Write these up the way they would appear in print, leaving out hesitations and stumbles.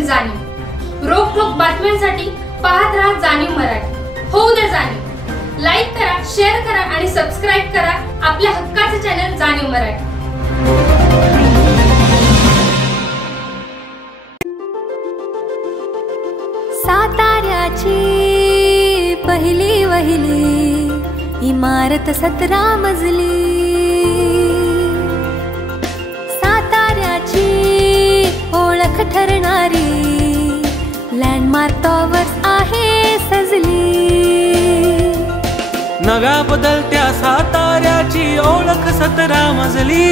होईल जाणीव। रोखोक बातम्यांसाठी पाहत राहा जाणीव मराठी। होऊ दे जाणीव। लाईक करा, शेअर करा आणि सबस्क्राईब करा आपल्या हक्काचे चॅनल जाणीव मराठी। साताऱ्याची पहिली वहिली इमारत 17 मजली, साताऱ्याची ओळख ठरणारी लँडमार्क टॉवर्स आहे सजली। नव्या बदलत्या साताऱ्याची ओळख 17 मजली।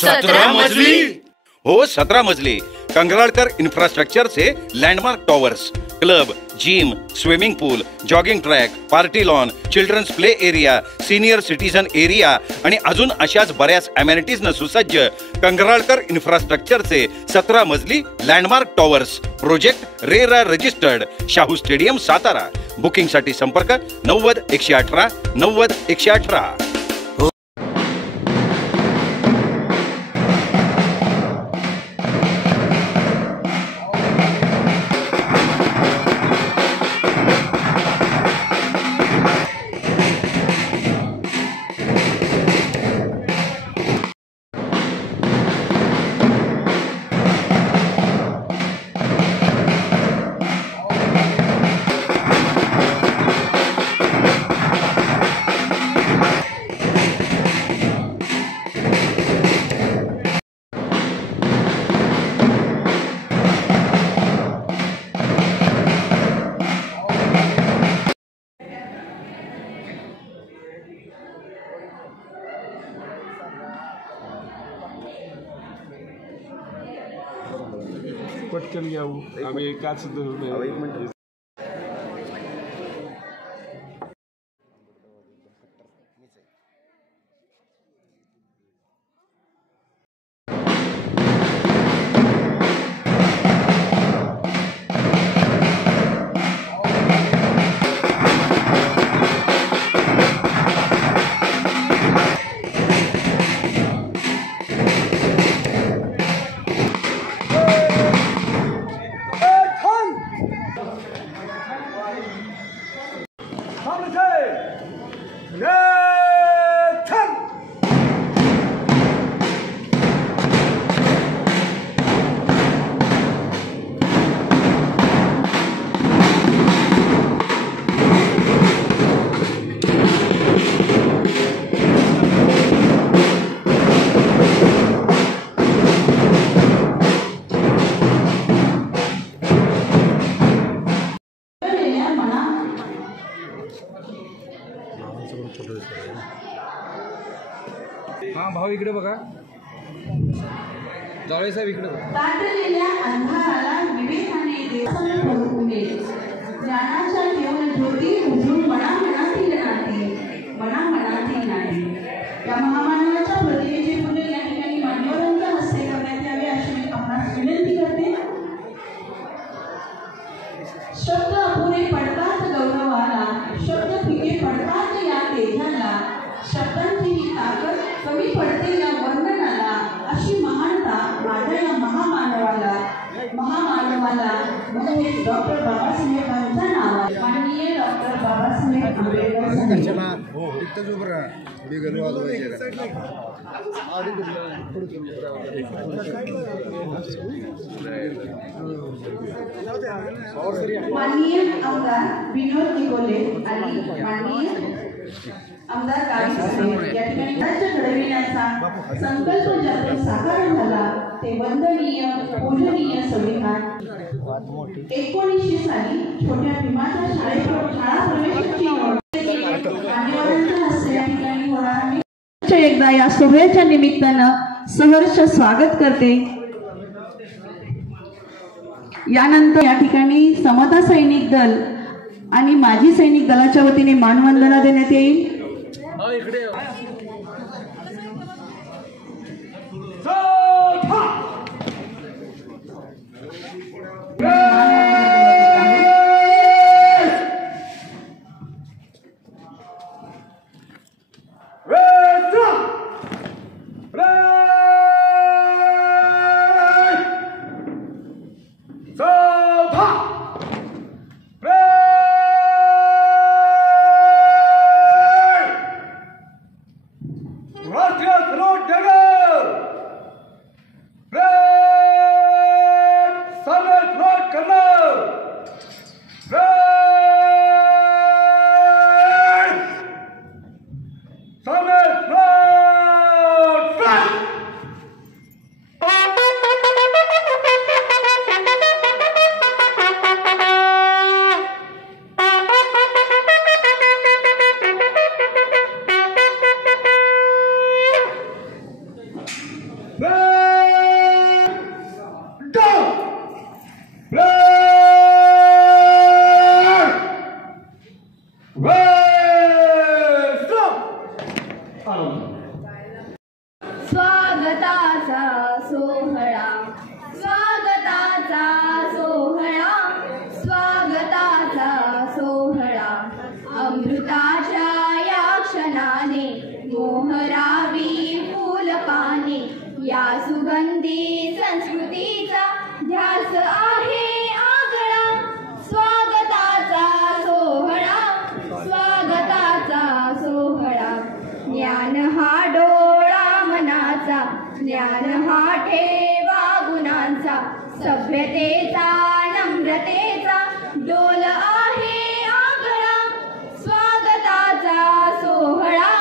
17 मजली हो 17 मजली कंगराळकर इन्फ्रास्ट्रक्चरचे landmark towers, club, gym, swimming pool, jogging track, party lawn, children's play area, senior citizen area आणि अजून अशाच बऱ्याच अमेनिटीजनं सुसज्ज कंगराळकर इन्फ्रास्ट्रक्चरचे 17 मजली landmark towers project RERA registered, Shahu stadium Satara. बुकिंगसाठी संपर्क 90 118 90 118। पटकन घ्या आम्ही काच धरून हा भाऊ इकडे बघा, जावळे साहेब इकडे बघा। ताटलेल्या अंधाराला विवेकाने देवाने भरवून ज्ञानाच्या केवळ ज्योती उजळून मनामनातील नाटी या महामानवाच्या प्रतिमेचे पूजन या ठिकाणी मान्यवरांच्या हस्ते करण्यात यावे अशी आपणास विनंती करते। शब्द अपुरे पडतात गौरवाला, शब्द फिके पडतात या तेजाला, शब्दांची ही ताकद कमी पडते या वर्णनाला, अशी महानता माझ्या या महामानवाला म्हणजे डॉक्टर बाबासाहेबांच्या नावाला माननीय डॉक्टर बाबासाहेब आंबेडकर। माननीय आमदार विनोद निकोले आणि माननीय आमदार काळे या ठिकाणी राज्य घडविण्याचा संकल्प ज्यातून साकार झाला ते वंदनीय पूजनीय संविधान 1900 साली छोट्या भीमाच्या शाळा प्रवेशाची मान्यवरांच्या हस्ते या ठिकाणी होणार। एकदा या सोहळ्याच्या निमित्तानं सहर्ष स्वागत करते। यानंतर या ठिकाणी समता सैनिक दल आणि माजी सैनिक दलाच्या वतीने मानवंदना देण्यात येईल। स्वागताचा सोहळा, स्वागताचा सोहळा, स्वागताचा सोहळा, अमृताच्या या क्षणाने मोहरावी फुलपाने, या सुगंधी संस्कृतीचा ध्यास आहे आगळा. स्वागताचा सोहळा, स्वागताचा सोहळा, ज्ञान हा डोळा मनाचा, ज्ञान हा ठेवा गुणांचा, सभ्यतेचा नम्रतेचा डोल आहे आगळा. स्वागताचा सोहळा,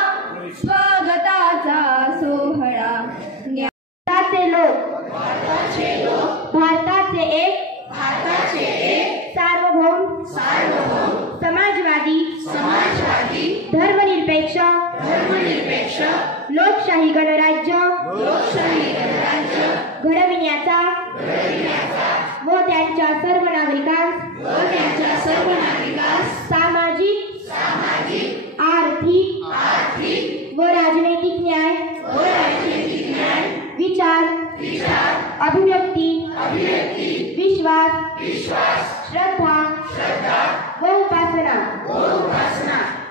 स्वागताचा सोहळा, ज्ञानाचे लोक, भारताचे एक सार्वभौम समाजवादी धर्मनिरपेक्ष लोकशाही गणराज्य घडविण्याचा व त्यांच्या सर्व नागरिकांस सामाजिक आर्थिक व राजनैतिक न्याय विचार अभिव्यक्ती विश्वास श्रद्धा व उपासना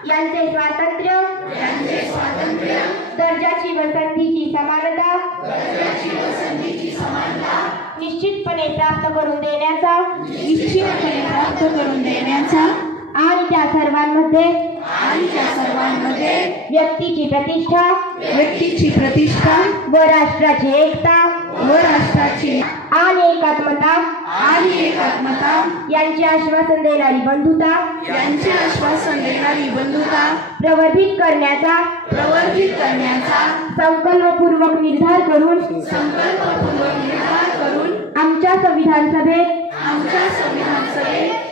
यांचे स्वातंत्र्य दर्जाची व संधीची समानता निश्चितपणे प्राप्त करून देण्याचा आणि त्या सर्वांमध्ये व्यक्तीची प्रतिष्ठा व राष्ट्राची एकता आणि एकात्मता यांचे आश्वासन देणारी बंधुता प्रवर्धित करण्याचा संकल्पपूर्वक निर्धार करून आमच्या संविधान सभेत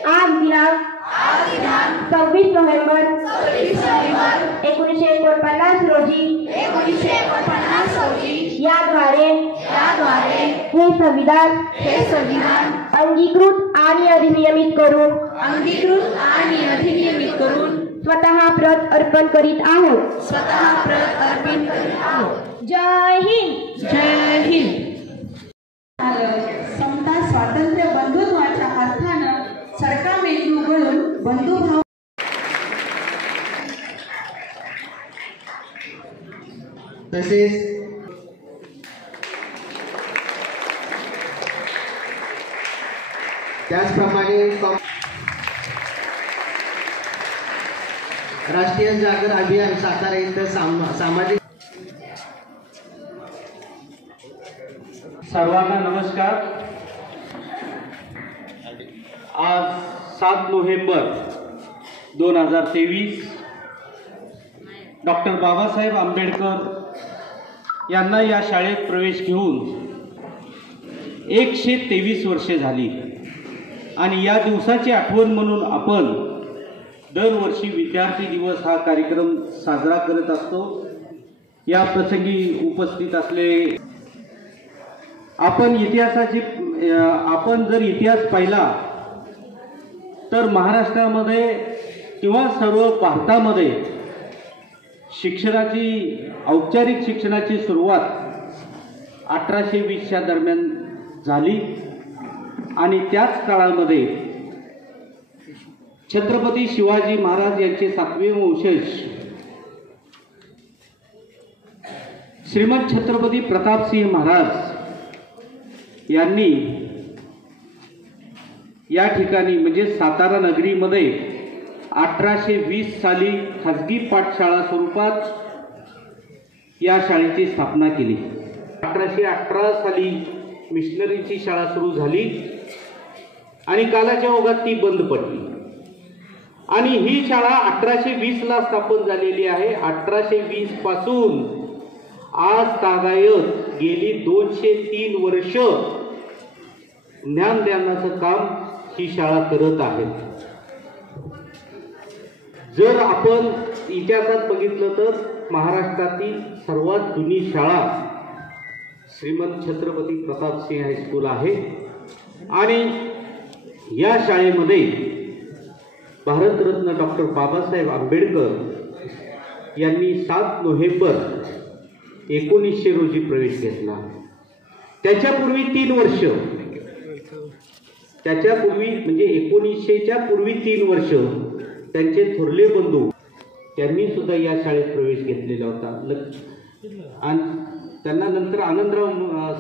आज दिनांक 26 नोव्हेंबर 1949 रोजी याद्वारे हे संविधान अंगीकृत आणि अधिनियमित करून स्वतः प्रत अर्पण करीत आहोत. जय हिंद. समता स्वातंत्र्य बंधुत्वाच्या अर्थानं सरका मेंदू गळून बंधुभाव तसेच त्याचप्रमाणे राष्ट्रीय जागर अभियान सातारा इथं सामाजिक. सर्वांना नमस्कार. आज 7 नोव्हेंबर 2023 डॉक्टर बाबासाहेब आंबेडकर यांना या शाळेत प्रवेश घेऊन 123 वर्षे झाली आणि या दिवसाची आठवण म्हणून आपण दरवर्षी विद्यार्थी दिवस हा कार्यक्रम साजरा करत असतो. या प्रसंगी उपस्थित असलेले आपण जर इतिहास पाहिला तर महाराष्ट्रामध्ये किंवा सर्व भारतामध्ये औपचारिक शिक्षणाची सुरुवात 1820च्या दरम्यान झाली आणि त्याच काळामध्ये छत्रपती शिवाजी महाराज यांचे 7वे वंशज श्रीमंत छत्रपती प्रतापसिंह महाराज यांनी या ठिकाणी म्हणजे सातारा नगरीमध्ये 1820 साली खाजगी पाठशाळा स्वरूपात या शाळेची स्थापना केली. 1818 साली मिशनरीची शाळा सुरू झाली आणि कालाच्या ओघात ती बंद पडली आणि ही शाळा 1820 ला स्थापन झालेली आहे. 1820 पासून आज तागायत गेली 203 वर्ष ज्ञानदानाचं काम ही शाळा करत आहे. जर आपण इतिहासात बघितलं तर महाराष्ट्रातील सर्वात जुनी शाळा श्रीमंत छत्रपती प्रताप सिंह हायस्कूल आहे आणि या शाळेमध्ये भारतरत्न डॉक्टर बाबासाहेब आंबेडकर यांनी 7 नोव्हेंबर 1900 रोजी प्रवेश घेतला. त्याच्यापूर्वी 3 वर्ष, त्याच्यापूर्वी म्हणजे 1900च्या पूर्वी 3 वर्ष त्यांचे थोरले बंधू त्यांनी सुद्धा या शाळेत प्रवेश घेतलेला होता. आणि त्यांना नंतर आनंदराव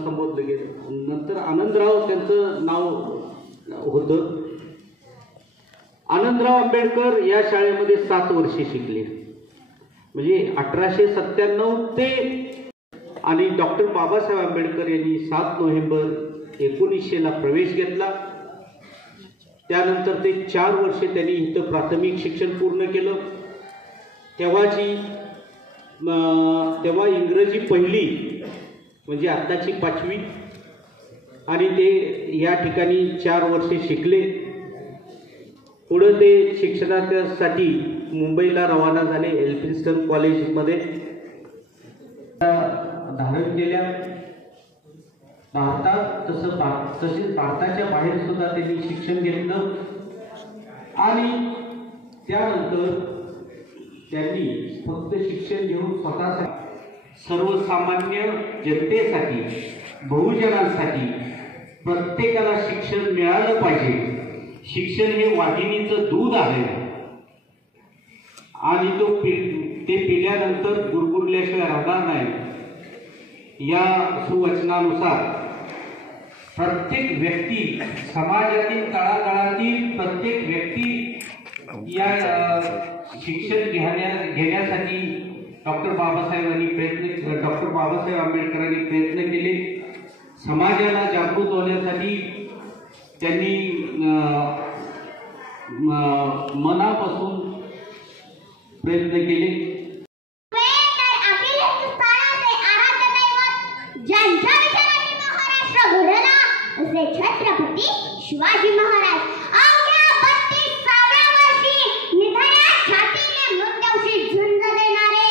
संबोधलं गेलं. नंतर आनंदराव त्यांचं नाव होतं. आनंदराव आंबेडकर या शाळेमध्ये 7 वर्षे शिकले. म्हणजे 1897 ते आणि डॉक्टर बाबासाहेब आंबेडकर यांनी 7 नोव्हेंबर 1900ला प्रवेश घेतला. त्यानंतर ते 4 वर्षे त्यांनी इथं प्राथमिक शिक्षण पूर्ण केलं. तेव्हा इंग्रजी पहिली म्हणजे आत्ताची 5वी आणि ते या ठिकाणी 4 वर्षे शिकले. पुढं ते शिक्षणासाठी मुंबईला रवाना झाले. एल्फिन्स्टन कॉलेजमध्ये धारण केल्या. तसेच भारताच्या बाहेर सुद्धा त्यांनी शिक्षण घेतलं आणि त्यानंतर त्यांनी फक्त शिक्षण घेऊन स्वतःसाठी सर्वसामान्य जनतेसाठी, बहुजनांसाठी प्रत्येकाला शिक्षण मिळालं पाहिजे. शिक्षण हे वाघिणीचं दूध आहे आणि ते पिल्यानंतर गुरगुरल्याशिवाय राहणार नाही. या सुवचनानुसार प्रत्येक व्यक्ती, समाजातील तळागाळातील प्रत्येक व्यक्ती या शिक्षण घेण्यासाठी डॉक्टर बाबासाहेब आंबेडकरांनी प्रयत्न केले. समाजाला जागृत होण्यासाठी त्यांनी मनापासून प्रयत्न केले. छत्रपती शिवाजी महाराज अवघ्या 32व्या वर्षी निधड्या छातीने मृत्यूशी झुंज देणारे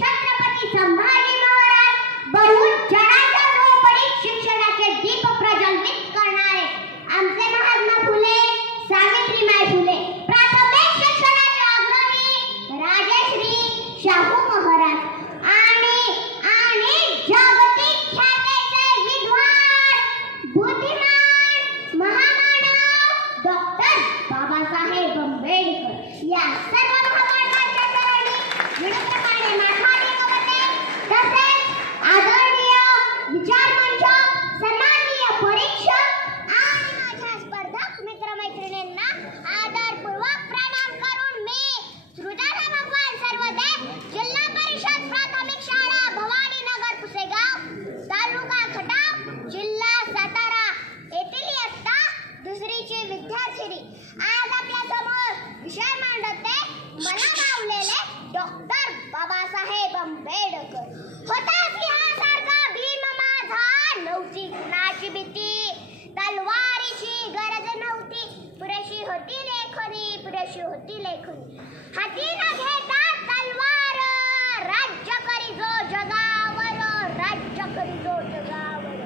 छत्रपती संभाजी महाराज, बहुजनांच्या झोपडीत शिक्षणाचे दीप प्रज्वलित करणारे आमचे महात्मा फुले, सावित्रीबाई फुले, प्राथमिक शिक्षणाचे अग्रणी राजश्री शाहू महाराज आणि जागतिक ख्यातीचे विद्वान, बुद्धिमान, महामानव डॉक्टर बाबासाहेब आंबेडकर या सर्व महामानवांच्या चरणी विनम्रपणे माथाडी नमते. तसेच आदरणीय विचारमंच, सन्माननीय परीक्षक आणि माझ्या स्पर्धक मित्रमैत्रिणींना आदरपूर्वक प्रणाम करून मी सृजना भगवान सर्वदेव, जिल्हा परिषद प्राथमिक शाळा भवानीनगर पुसेगाव, तालुका खटाव, जिल्हा सातारा येथील इयत्ता 2रीची विद्यार्थिनी आज आपल्या समोर विषय मांडते. मला भावलेले डॉक्टर बाबासाहेब आंबेडकर. होता सिंहासारखा भीम माझा, नव्हती कुणाची भीती, तलवारीची गरज नव्हती, पुरेशी होती लेखनी, पुरेशी होती लेखनी. हाती न घेता तलवार, राज्य करी जो जगावर, राज्य करी जो जगावर.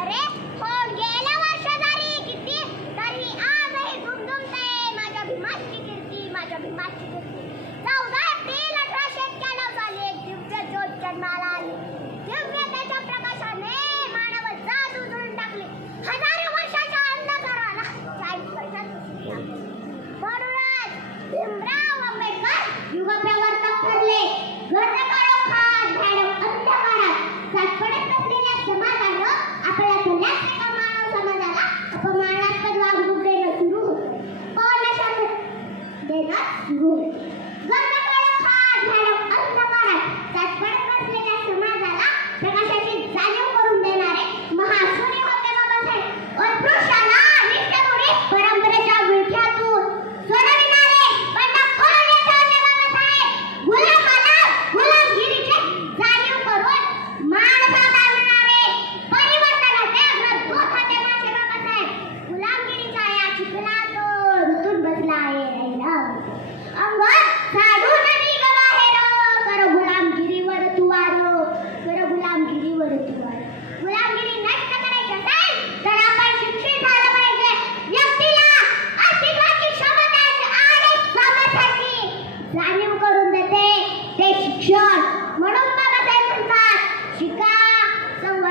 अरे होऊन गेल्या वर्ष जरी किती तरी आजही दुमदुमते माझ्या भीमाची कीर्ती, माझ्या भीमाची कीर्ती. 14 एप्रिल 1891 साली एक दिव्य ज्योत जन्माला आली. दिव्यतेच्या प्रकाशाने मानव जात उजळून टाकली. हजारो वर्षाच्या अंधकाराला 40 वर्षात पुसली टाकली. म्हणूनच भीमराव आंबेडकर युगप्रवर्तक ठरले. गर्द काळोखात भयानक अंधकारात सातपडत असलेल्या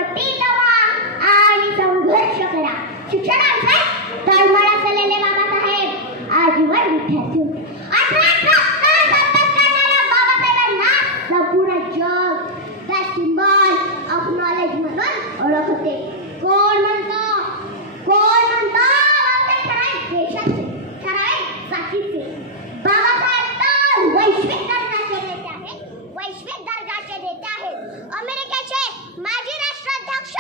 पटीत व्हा आणि संघर्ष करा. शिक्षणाचे तळमळ असलेले बाबासाहेब आजीवन विद्यार्थी होते. 18 तास अभ्यास करणाऱ्या बाबासाहेबांना संपूर्ण जग त्या सिम्बॉल ऑफ नॉलेज म्हणून ओळख होते. कोण म्हणतो बाबासाहेब ठराविक देशाचे, ठराविक जातीचे. बाबासाहेब तर वैश्विक दर्जाचे नेते आहेत, वैश्विक दर्जाचे नेते आहेत. अमेरिकेचे माजी राष्ट्राध्यक्ष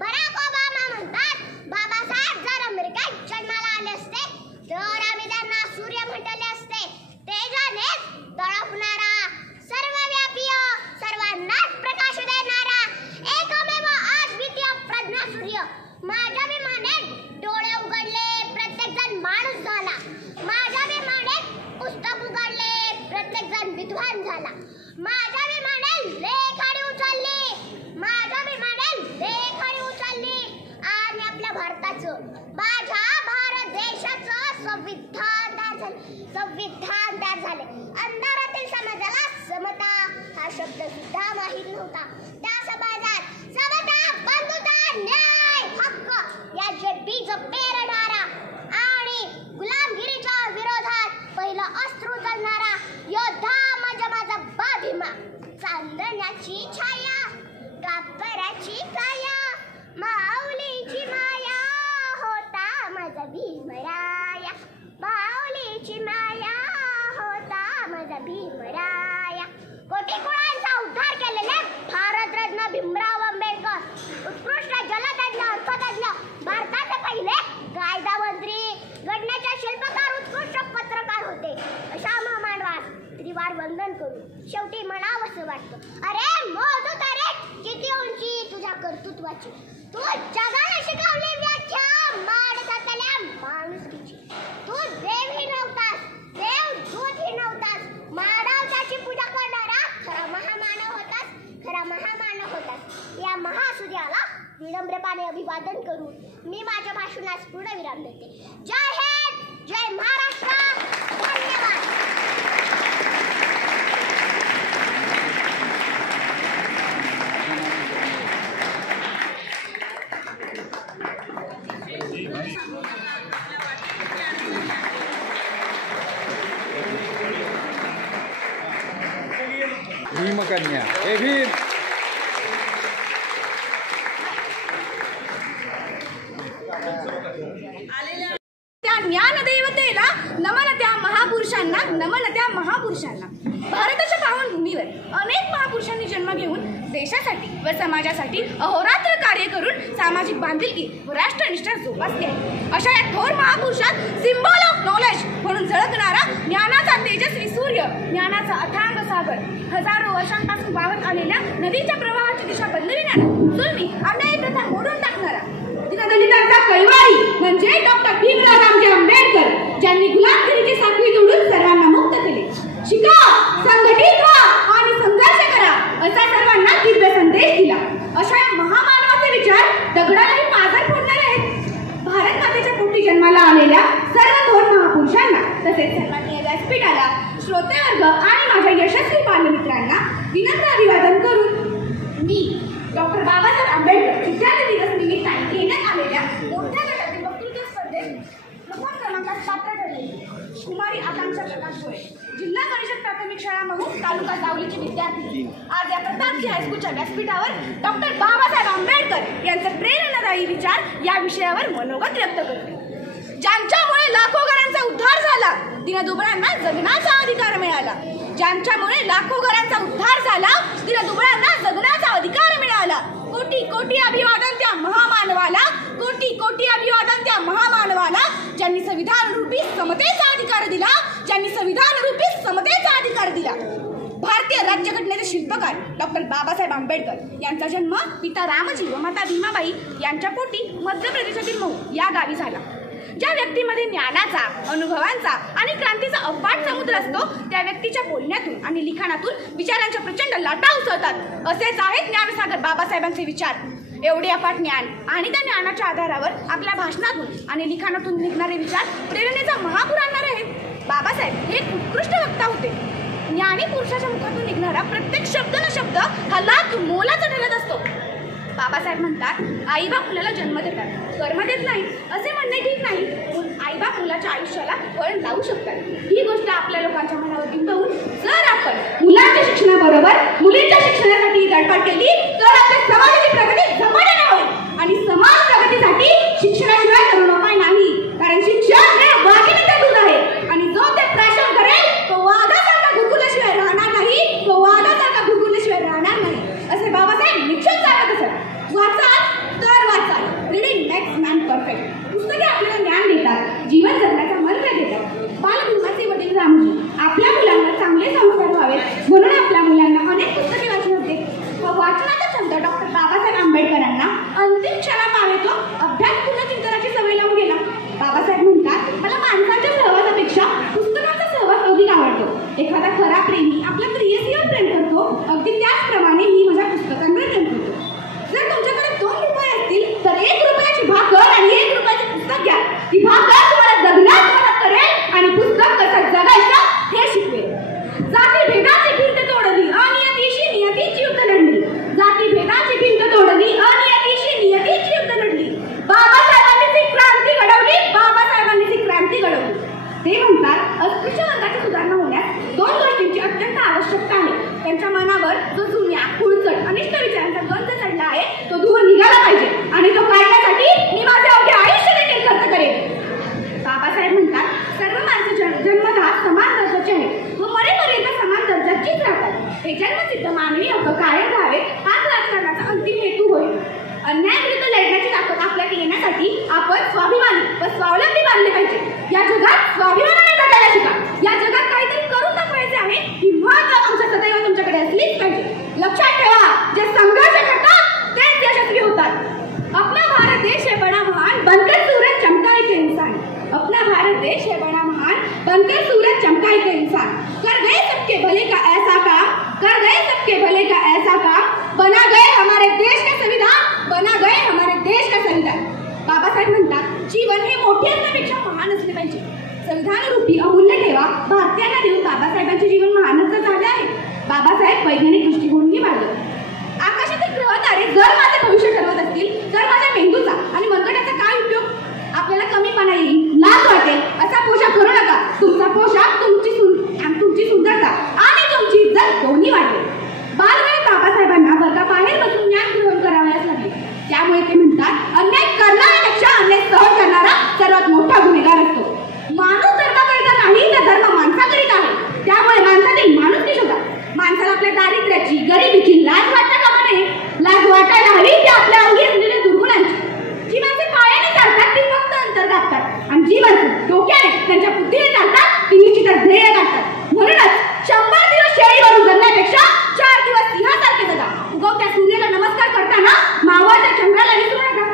बराक ओबामा म्हणतात, बाबासाहेब जर अमेरिकेत जन्माला आले असते तर आम्ही त्यांना सूर्य म्हटले असते. तेजाने तळपणारा, सर्वव्यापी, सर्वांनाच प्रकाश देणारा, एकमेव अद्वितीय प्रज्ञा सूर्य. माझ्या विमाने डोळे उघडले, प्रत्येक जण माणूस झाला. माझ्या विमाने पुस्तक उघडले, प्रत्येक जण विद्वान झाला. माझ्या विमाने लेखाडी उचलली, माझ्या विमाने लेखाडी उचलली आणि आपल्या भारताचं, माझ्या भारत देशाचं संविधान तयार झाले, संविधान तयार झाले. अंधारातील समाजाला समता हा शब्द सुद्धा माहीत नव्हता. त्या समाजात समता, बंधुता, न्याय, हक्क याचे बीज पेरणारा आणि गुलामगिरीच्या विरोधात पहिलं अस्त्र उचलणारा योद्धा म्हणजे माझा भीमा. चांदण्याची छाया, कापराची काया, माऊलीची माया होता माझा भीमराया. माऊलीची माया होता माझा भीमराया. कोटी कुळांचा उद्धार केलेले भारतरत्न भीमराव आंबेडकर, उत्कृष्ट जलतज्ञ, अर्थतज्ञ, भारताचे पहिले कायदा मंत्री, घटनेचे शिल्पकार, उत्कृष्ट पत्रकार होते. अशा महामानवास त्रिवार वंदन करून शेवटी म्हणावंसं वाटतं, अरे मोजू तारे किती उंची तुझ्या कर्तृत्वाची. तू जगाला शिकवली व्याख्या माणसातल्या माणुसकीची. तू देवही नव्हतास, देवदूतही नव्हतास, मानवताची पूजा करणारा खरा महामानव होतास, खरा महामानव होतास. या महासूर्याला विनम्रपणे अभिवादन करून मी माझ्या भाषणास पूर्णविराम देते. जय हिंद, जय महाराष्ट्र, धन्यवाद. भीमकन्या हे भीम. त्या ज्ञानदेवतेला नमन, त्या महापुरुषांना नमन, त्या महापुरुषांना. भारताच्या पावनभूमीवर अनेक महापुरुषांनी जन्म घेऊन देशासाठी व समाजासाठी अहोरात्र कार्य करून सामाजिक बांधिलकी व राष्ट्रनिष्ठा जोपासली आहे. अशा या थोर महापुरुषात सिम्बॉल ऑफ नॉलेज म्हणून झळकणारा ज्ञानाचा तेजस्वी सूर्य, ज्ञानाचा अथांग सागर, हजारो वर्षांपासून वाहत आलेल्या नदीच्या प्रवाहाची दिशा बदलविणारा, जुलमी अन्यायी प्रथा मोडून टाकणारा, दलितांचा कैवारी म्हणजे डॉक्टर भीमराव रामजी आंबेडकर, ज्यांनी गुलामगिरीची साखळी तोडून सर्वांना मुक्त केले. शिका, संघटित व्हा आणि संघर्ष करा असा सर्वांना दिव्य संदेश दिला. अशा या महामानवाचे विचार दगडालाही पाझर फोडणारे आहेत. भारत मातेच्या पोटी जन्माला आलेल्या सर्व थोर महापुरुषांना तसेच सन्माननीय व्यासपीठाला, श्रोतेवर्ग आणि माझ्या यशस्वी बालमित्रांना विनम्र अभिवादन करून मी डॉक्टर बाबासाहेब आंबेडकर विद्यार्थी दिवस निमित्ताने घेण्यात आलेल्या मोठ्या गटातील वक्तृत्व स्पर्धेत प्रथम क्रमांकात पात्र ठरलेली कुमारी आकांक्षा प्रकाश गोळे, जिल्हा परिषद प्राथमिक शाळा महू, तालुका जावलीची विद्यार्थी आज या प्रतापजी हायस्कूलच्या व्यासपीठावर डॉक्टर बाबासाहेब आंबेडकर यांचे प्रेरणादायी विचार या विषयावर मनोगत व्यक्त करते. ज्यांच्यामुळे लाखो घरांचा उद्धार झाला, दीनदुबळ्यांना जगण्याचा अधिकार मिळाला. ज्यांच्यामुळे लाखो घरांचा उद्धार झाला, दीनदुबळ्यांना जगण्याचा अधिकार मिळाला. कोटी कोटी अभिवादन त्या महामानवाला, कोटी कोटी अभिवादन त्या महामानवाला, ज्यांनी संविधान रूपी समतेचा अधिकार दिला, ज्यांनी संविधान रूपी समतेचा अधिकार दिला. भारतीय राज्यघटनेचे शिल्पकार डॉक्टर बाबासाहेब आंबेडकर यांचा जन्म पिता रामजी व माता भीमाबाई यांच्या पोटी मध्य प्रदेशातील महू या गावी झाला. ज्या व्यक्तीमध्ये ज्ञानाचा, अनुभवांचा आणि क्रांतीचा अफाट समुद्र असतो, त्या व्यक्तीच्या बोलण्यातून आणि लिखाणातून विचारांच्या प्रचंड लाटा उसळतात. असेच आहेत ज्ञानसागर बाबासाहेबांचे विचार. एवढे अफाट ज्ञान आणि त्या ज्ञानाच्या आधारावर आपल्या भाषणातून आणि लिखाणातून निघणारे विचार प्रेरणेचा महापूर आणणारे आहेत. बाबासाहेब हे एक उत्कृष्ट वक्ता होते. ज्ञानी पुरुषाच्या मुखातून निघणारा प्रत्येक शब्द न शब्द हा लाख मोलाचा ठरत असतो. बाबासाहेब म्हणतात, आईबाप मुलाला जन्म देतात, कर्म देत नाही असे म्हणणे ठीक नाही. आईबाप मुलाच्या आयुष्याला वळण लावू शकतात. ही गोष्ट आपल्या लोकांच्या मनावर बिंबवून जर आपण मुलांच्या शिक्षणाबरोबर मुलींच्या शिक्षणासाठी धडपड केली तर आपल्या समाजाची प्रगती झपाट्याने होईल. आणि समाज प्रगतीसाठी शिक्षणाशिवाय करू उपाय नाही. कारण शिक्षण हे वाघिणीचे दूध आहे आणि जो ते प्राशन करेल तो वाघासारखा गुरगुरल्याशिवाय राहणार नाही, तो वाघासारखा गुरगुरल्याशिवाय राहणार नाही असे बाबासाहेब निश्चित सांगत असत. वाचाल तर वाचाल. Reading makes man perfect. पुस्तके आपल्याला ज्ञान देतात, जीवन जगण्याचा मंत्र देतात. बालगृहाचे वडील रामजी आपल्या मुलांना चांगले संस्कार व्हावेत म्हणून आपल्या मुलांना अनेक पुस्तके वाचन होते. वाचनाचा छंद डॉक्टर बाबासाहेब आंबेडकरांना अंतिम क्षणापावे तो अभ्यासपूर्ण चिंतनाची सवय लावून गेला. बाबासाहेब म्हणतात, मला माणसाच्या सहवासापेक्षा पुस्तकांचा सहवास अधिक आवडतो. एखादा खरा प्रेमी आपल्या प्रियसीवर प्रेम करतो, अगदी त्याचप्रमाणे मी माझ्या पुस्तकांवर प्रेम करतो. जर तुमच्याकडे 2 रुपये असतील तर 1 रुपयाची भाकर आणि 1 रुपयाचे पुस्तक घ्या. ती भाकर तुम्हाला जगण्यास मदत करेल आणि पुस्तक कसं जगायचं हे शिकवेल. जाती भेदाची भिंत तोडली अनियतीशी नियतीची युद्ध लढली. जाती भेदाची भिंत तोडली अनियतीशी नियतीची युद्ध लढली. बाबासाहेबांनी ती क्रांती घडवली, बाबासाहेबांनी ती क्रांती घडवली. ते म्हणतात, अस्पृश्य वर्गाची सुधारणा होण्यास 2 गोष्टींची अत्यंत आवश्यकता आहे. त्यांच्या मनावर जो जुन्या खुळचट अनिष्ट विचारांचा गंज चढला आहे तो दूर निघाला पाहिजे आणि तो काढण्यासाठी मी माझे अवघे आयुष्य देखील खर्च करेन. बाबासाहेब म्हणतात, सर्व माणसं जन्मतः समान दर्जाचे आहेत व मरेपर्यंत समान दर्जाचीच राहतात. हे जन्मसिद्ध मानवी हक्क कायम राहावे हाच राजकारणाचा अंतिम हेतू होईल. अन्यायाविरुद्ध लढण्याची ताकद आपल्यात येण्यासाठी आपण स्वाभिमानी व स्वावलंबी बांधले पाहिजे. या जगात स्वाभिमानाने जगायला शिका. या जगात काहीतरी करून दाखवायचे आहे ही महत्त्वाकांक्षा सदैव तुमच्याकडे असलीच पाहिजे. लक्षात ठेवा, जे संघर्ष करतात तेच यशस्वी होतात. अपना भारत देश है बड़ा महान, बनकर सूरज चमकाए के इंसान. अपना भारत देश है बड़ा महान, बनकर सूरज चमकाए के इंसान. कर गए सबके भले का ऐसा काम, कर गए सबके भले का ऐसा काम, बना गए हमारे देश का संविधान, बना गए हमारे देश का संविधान. बाबासाहेब म्हणतात, जीवन हे मोठे असण्यापेक्षा महान असले पाहिजे. संविधान रूपी अमूल्य ठेवा भारतीयांना देऊन बाबासाहेबांचे जीवन महानच झाले आहे. बाबासाहेब वैज्ञानिक दृष्टिकोनही वाढवले. आकाशातील ग्रह तारे जर माझे भविष्य ठरवत असतील तर माझ्या मेंदूचा आणि मनगटाचा काय उपयोग? आपल्याला कमीपणा येईल, लाज वाटेल असा पोशाख करू नका. तुमचा पोशाख तुमची सुंदरता आणि तुमची इज्जत दोन्ही वाढेल. बालवयात बाबासाहेबांना वर्गाबाहेर बसून ज्ञान ग्रहण करावयास लागले. त्यामुळे ते म्हणतात, अन्याय करणाऱ्यापेक्षा अन्याय सहन करणारा सर्वात मोठा गुन्हेगार असतो. माणूस धर्माकरिता नाही तर धर्म माणसाकरिता आहे. त्यामुळे माणसातील माणुसकी शोधा. माणसाला आपल्या दारिद्र्याची गरिबीची लाज वाटता कामा नये. लाज वाटायला हवी ती आपल्या अवघी असलेल्या दुर्गुणांची. जी माणसे पायाने चालतात ती फक्त अंतर गाठतात आणि जी माणसं डोक्याने त्यांच्या बुद्धीने चालतात ती निश्चितच ध्येय गाठतात. म्हणूनच 100 दिवस शेळीवरून जगण्यापेक्षा 4 दिवस सिंहासारखे जगा. उगवत्या सूर्याला नमस्कार करताना मावळत्या चंद्राला विसरू नका.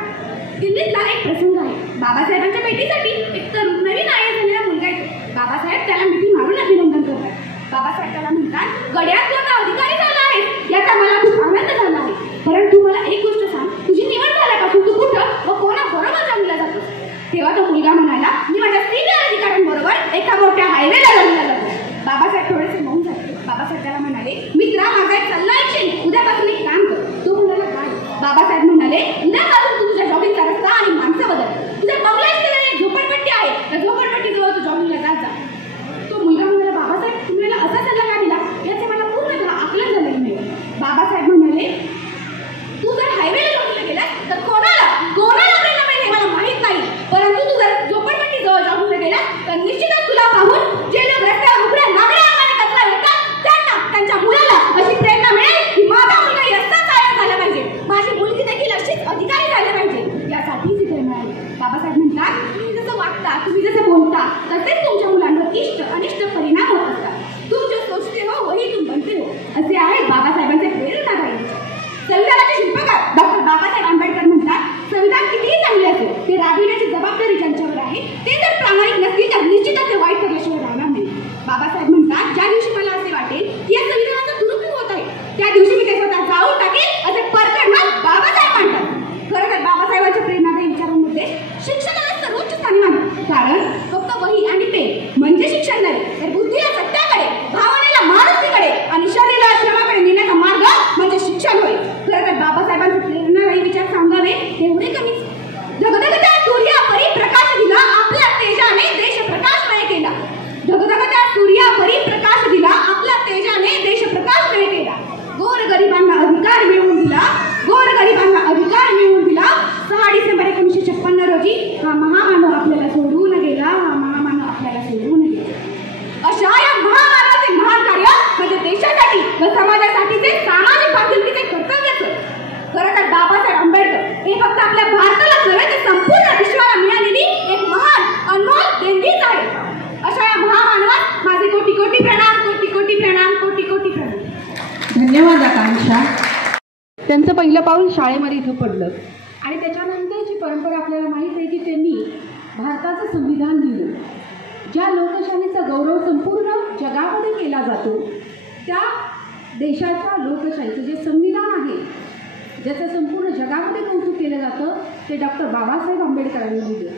दिल्लीतला एक प्रसंग आहे. बाबासाहेबांच्या भेटीसाठी एक तरुण नवीन आया झालेला मुलगा येतो. बाबासाहेब त्याला मिठी मारून अभिनंदन करतात. बाबासाहेब त्याला म्हणतात, गड्यात तू आता अधिकारी झाला आहेस याचा मला खूप आनंद झाला आहे. परंतु मला एक गोष्ट सांग, तुझी निवड झाल्यापासून तू कुठं व कोणाबरोबर जंगला जातोस? तेव्हा तो मुलगा म्हणाला, मी माझ्या सिनियर अधिकाऱ्यांबरोबर एका मोठ्या हायवेला जंगला जातो. बाबासाहेब थोडेसे मौन झाले. बाबासाहेब त्याला म्हणाले, मित्रा माझा एक सल्ला ऐकशील? उद्यापासून एक काम कर. तो म्हणाला, काय? बाबासाहेब म्हणाले, उद्यापासून तू तुझ्या जॉगिंगचा रस्ता आणि माणसं बदल. तुझ्या बंगल्यात एक झोपडपट्टी आहे, त्या झोपडपट्टीजवळ तू जॉगिंगला जात जा. तो मुलगा म्हणाला, बाबासाहेब तुम्ही मला असा सल्ला का दिला याचे मला पूर्ण आकलन झालेलं नाही. बाबासाहेब म्हणाले, तू जर हायवेला जॉगिंगला गेलास तर कोणाला प्रेरणा मिळेल हे मला माहित नाही. परंतु तू जर झोपडपट्टी जवळ जॉगिंगला गेलास तर निश्चितच तुला पाहून जे लोक रस्त्यावर उघड्या नागड्या अंगाने कचरा येतात त्यांना त्यांच्या मुलाला अशी प्रेरणा मिळेल तेवढे कमीच. धगधगत्या सूर्यापरी प्रकाश दिला आपल्या तेजाने देश प्रकाशमय केला. धगधगत्या सूर्यापरी प्रकाश दिला आपल्या तेजाने देश प्रकाशमय केला. गोरगरिबांना अधिकार मिळवून दिला, गोरगरिबांना अधिकार मिळवून दिला. 6 डिसेंबर 1956 रोजी हा महामानव आपल्याला सोडून गेला, हा महामानव आपल्याला सोडून गेला. अशा या महामानवाचे महान कार्य म्हणजे देशासाठी व समाजासाठीचे सामाजिक बांधिलकीचे कर्तव्यच. खरं तर बाबासाहेब आंबेडकर हे फक्त आपल्या भारतालाच नव्हे तर संपूर्ण विश्वाला मिळालेली एक महान अनमोल देणगीच आहे. अशा या महामानवास माझे कोटी कोटी प्रणाम, कोटी कोटी प्रणाम, कोटी कोटी प्रणाम. धन्यवाद आकांक्षा. त्यांचं पहिलं पाऊल शाळेमध्ये इथं पडलं आणि त्याच्यानंतरची परंपरा आपल्याला माहीत आहे की त्यांनी भारताचं संविधान दिलं. ज्या लोकशाहीचा गौरव संपूर्ण जगामध्ये केला जातो त्या देशाच्या लोकशाहीचं जे संविधान आहे, ज्याचं संपूर्ण जगामध्ये कौतुक केलं जातं, ते डॉक्टर बाबासाहेब आंबेडकरांनी दिलं.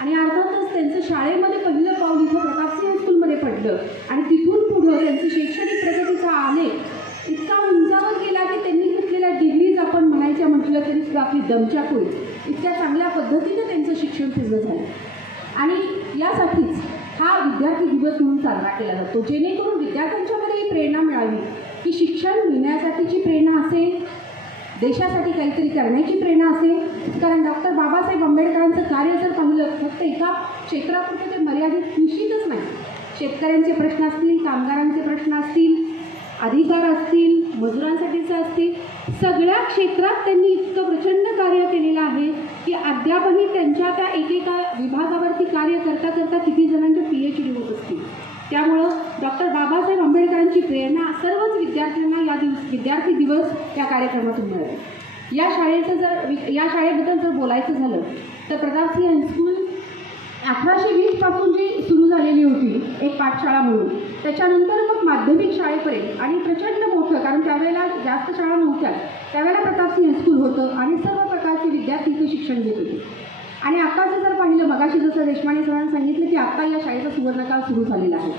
आणि अर्थातच त्यांचं शाळेमध्ये पहिलं पाऊल इथं प्रतापसिंह हायस्कूलमध्ये पडलं आणि तिथून पुढं त्यांचं शैक्षणिक प्रगतीचा आलेख इतका उंचावर गेला की त्यांनी घेतलेल्या डिग्रीज आपण म्हणायच्या म्हटलं तरी सुद्धा आपली दमछाक होईल इतक्या चांगल्या पद्धतीनं त्यांचं शिक्षण पूर्ण झालं. आणि यासाठीच हा विद्यार्थी दिवस म्हणून साजरा केला जातो, जेणेकरून विद्यार्थ्यांच्यामध्ये ही प्रेरणा मिळावी की शिक्षण घेण्यासाठीची प्रेरणा असेल, देशासाठी काहीतरी करण्याची प्रेरणा असेल. कारण डॉक्टर बाबासाहेब आंबेडकरांचं कार्य जर पाहिलं फक्त एका क्षेत्रापुरतं ते मर्यादित निश्चितच नाही. शेतकऱ्यांचे प्रश्न असतील, कामगारांचे प्रश्न असतील, अधिकार असतील, मजुरांसाठीचे असतील, सगळ्या क्षेत्रात त्यांनी इतकं प्रचंड कार्य केलेलं आहे की अद्यापही त्यांच्या त्या एकेका विभागावरती कार्य करता करता किती जणांचे PhD होत असतील. त्यामुळं डॉक्टर बाबासाहेब आंबेडकरांची प्रेरणा सर्वच विद्यार्थ्यांना विद्यार्थी दिवस या कार्यक्रमातून मिळाली. या शाळेबद्दल जर बोलायचं झालं तर प्रतापसिंह हायस्कूल 1820 पासून जी सुरू झालेली होती एक पाठशाळा म्हणून, त्याच्यानंतर मग माध्यमिक शाळेपर्यंत आणि प्रचंड मोठं, कारण त्यावेळेला जास्त शाळा नव्हत्या, त्यावेळेला प्रतापसिंह हायस्कूल होतं आणि सर्व प्रकारचे विद्यार्थी इथे शिक्षण घेत होते. आणि आत्ताचं जर पाहिलं, मगाशी जसं देशपांडे सरांनी सांगितलं की आत्ता या शाळेचा सुवर्णकाळ सुरू झालेला आहे,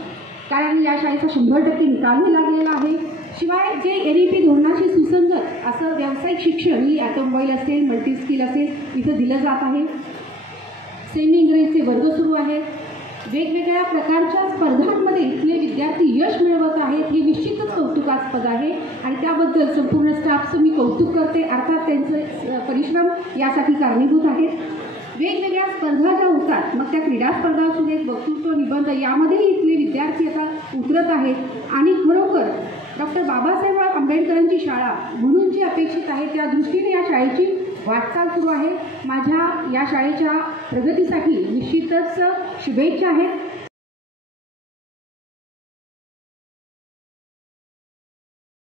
कारण या शाळेचा 100% निकालही लागलेला आहे. शिवाय जे NEP धोरणाशी सुसंगत असं व्यावसायिक शिक्षण ही ऑटोमोबाईल असेल, मल्टीस्किल असेल इथं दिलं जात आहे. सेमी इंग्रजीचे वर्ग सुरू आहेत. वेगवेगळ्या प्रकारच्या स्पर्धांमध्ये इथले विद्यार्थी यश मिळवत आहेत, हे निश्चितच कौतुकास्पद आहे आणि त्याबद्दल संपूर्ण स्टाफचं मी कौतुक करते. अर्थात त्यांचे परिश्रम यासाठी कारणीभूत आहेत. वेगवेगळ्या स्पर्धा ज्या होतात, मग त्या क्रीडा स्पर्धा असू देत, वक्तृत्व, निबंध, यामध्येही इथले विद्यार्थी आता उतरत आहेत आणि खरोखर डॉक्टर बाबासाहेब आंबेडकरांची शाळा म्हणून जी अपेक्षित आहे त्या दृष्टीने या शाळेची वाटचाल सुरू आहे. माझ्या या शाळेच्या प्रगतीसाठी निश्चितच शुभेच्छा आहेत.